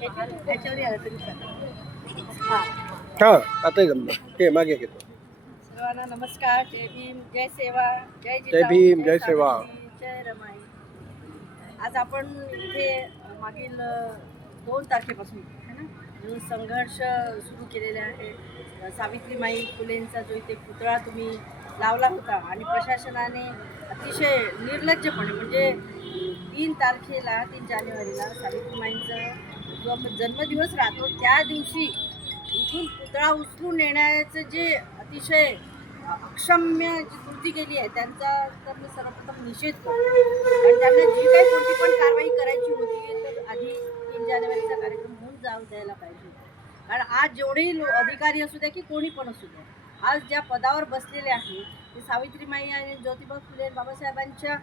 त्याच्यावर आलं तरी चालेल. हां. हां आता जमलं ते मागे घेतो. सर्वांना नमस्कार. जय भीम, जय सेवा, जय जय जिजाऊ, भीम, जय सेवा. सावित्री, जय रमाई. आज आपण इथे मागील 2 तारखेपासून है ना जो संघर्ष सुरू केलेला आहे. सावित्रीमाई फुलेंचा जो इथे पुतळा तुम्ही लावला होता आणि प्रशासनाने अतिशय निर्लज्जपणे म्हणजे 3 तारखेला 3 जानेवारीला सावित्रीमाईंचा जो आपण जन्मदिवस राहतो त्या दिवशी इथून पुतळा उचलून नेण्याचं जे अतिशय अक्षम्य जी कृती केली आहे त्यांचा तर मी सर्वप्रथम निषेध करतो. आणि त्यांना जी काही कोणती पण कारवाई करायची होती तर आधी 3 जानेवारीचा कार्यक्रम होऊन जाऊ द्यायला पाहिजे. कारण आज जेवढेही अधिकारी असू द्या की कोणी पण असू द्या, आज ज्या पदावर बसलेले आहेत ते सावित्रीमाई आणि ज्योतिबा फुले बाबासाहेबांच्या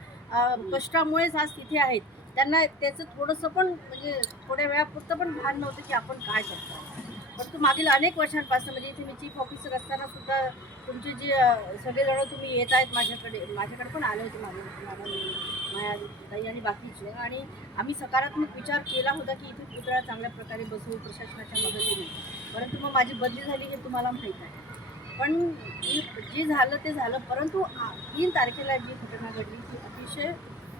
कष्टामुळेच आज तिथे आहेत. त्यांना त्याचं थोडंसं पण म्हणजे थोड्या वेळापुरतं पण भान नव्हतं की आपण काय करतो. परंतु मागील अनेक वर्षांपासून म्हणजे इथे मी चीफ ऑफिसर असताना सुद्धा तुमचे जे सगळेजण तुम्ही येत आहेत माझ्याकडे पण आले होते माझ्या ताई आणि बाकीचे, आणि आम्ही सकारात्मक विचार केला होता की इथे पुतळा चांगल्या प्रकारे बसवू प्रशासनाच्या मदतीने. परंतु मग माझी बदली झाली हे तुम्हाला माहीत आहे. पण जे झालं ते झालं. परंतु 3 तारखेला जी घटना घडली ती अतिशय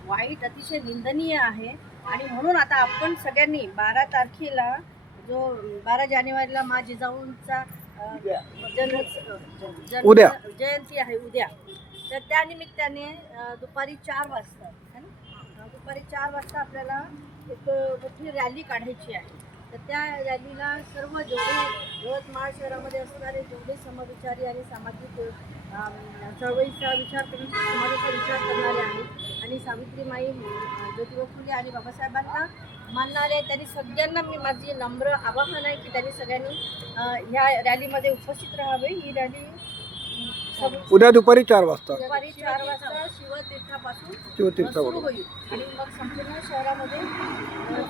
वाईट अतिशय निंदनीय आहे. आणि म्हणून आता आपण सगळ्यांनी 12 तारखेला जो 12 जानेवारीला मा जिजाऊंचा उद्या जयंती आहे उद्या, तर त्यानिमित्ताने दुपारी 4 वाजता है ना, दुपारी 4 वाजता आपल्याला एक मोठी रॅली काढायची आहे. तर त्या रॅलीला सर्व जेवढे यवतमाळ शहरामध्ये असणारे जेवढे समविचारी आणि सामाजिक चळवळीचा विचार करून समाजाचा विचार करणारे आहेत आणि सावित्रीमाई ज्योतिबा फुले आणि बाबासाहेबांना मानणारे त्यांनी सगळ्यांना मी माझी नम्र आवाहन आहे की त्यांनी सगळ्यांनी ह्या रॅलीमध्ये उपस्थित राहावे. ही रॅली उद्या दुपारी 4 वाजता शिवतीर्थापासून शिवतीर्थावरून सुरू होईल आणि मग संपूर्ण शहरामध्ये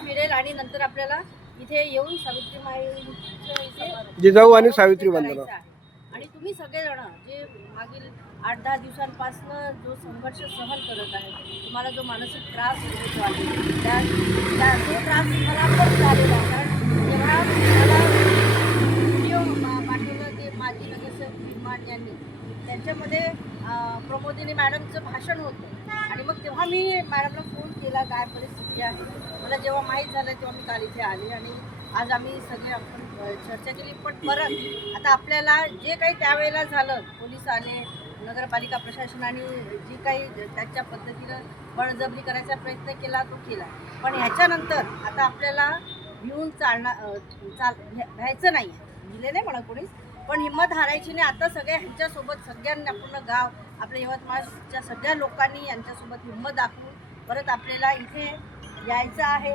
फिरेल आणि नंतर आपल्याला इथे येऊन सावित्रीमाईंच्या इथे जिजाऊ आणि सावित्री वंदना. आणि तुम्ही सगळेजण जे मागील 8-10 दिवसांपासून जो संघर्ष सहन करत आहे, तुम्हाला जो मानसिक त्रास होतो आहे तो त्रास मला पण झालेला. कारण जेव्हा मला व्हिडिओ पाठवलं ते माजी नगरसेवक विमान यांनी, त्यांच्यामध्ये प्रमोदिनी मॅडमचं भाषण होतं आणि मग तेव्हा मी मॅडमला फोन केला काय परिस्थिती आहे. मला जेव्हा माहीत झालं तेव्हा मी काल इथे आले आणि आज आम्ही सगळे आपण चर्चा केली. पण परत आता आपल्याला जे काही त्यावेळेला झालं, पोलीस आले, नगरपालिका प्रशासनाने जी काही त्याच्या पद्धतीनं बळजबरी करायचा प्रयत्न केला तो केला. पण ह्याच्यानंतर आता आपल्याला भिवून भ्यायचं नाही आहे, भिले नाही म्हणा कोणीच, पण हिंमत हारायची नाही. आता सगळ्या ह्यांच्यासोबत सगळ्यांना पूर्ण गाव आपल्या यवतमाळच्या सगळ्या लोकांनी यांच्यासोबत हिंमत दाखवून परत आपल्याला इथे यायचं आहे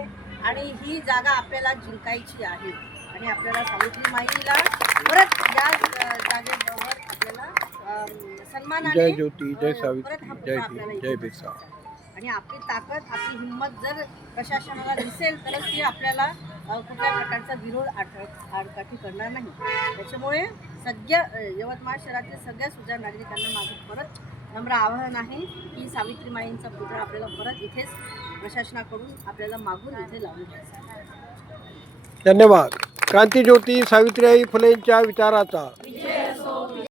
आणि ही जागा आपल्याला जिंकायची आहे आणि आपल्याला सावित्रीमाईला परत या जागेवर आपल्याला सन्मानाने जय ज्योती, जय सावित्री, परत हा जय पुतळा भीम, जय बिरसा. आणि आपली ताकद आपली हिंमत जर प्रशासनाला दिसेल तरच ती आपल्याला कुठल्या प्रकारचा विरोध आडकाठी करणार नाही. त्याच्यामुळे सगळ्या यवतमाळ शहरातील सगळ्या सुजाण नागरिकांना माझं परत नम्र आवाहन आहे की सावित्रीमाईंचा पुतळा आपल्याला परत इथेच प्रशासनाकडून आपल्याला मागून इथे लावून द्यायचा. धन्यवाद. क्रांतीज्योती सावित्रीबाई फुलेंच्या विचाराचा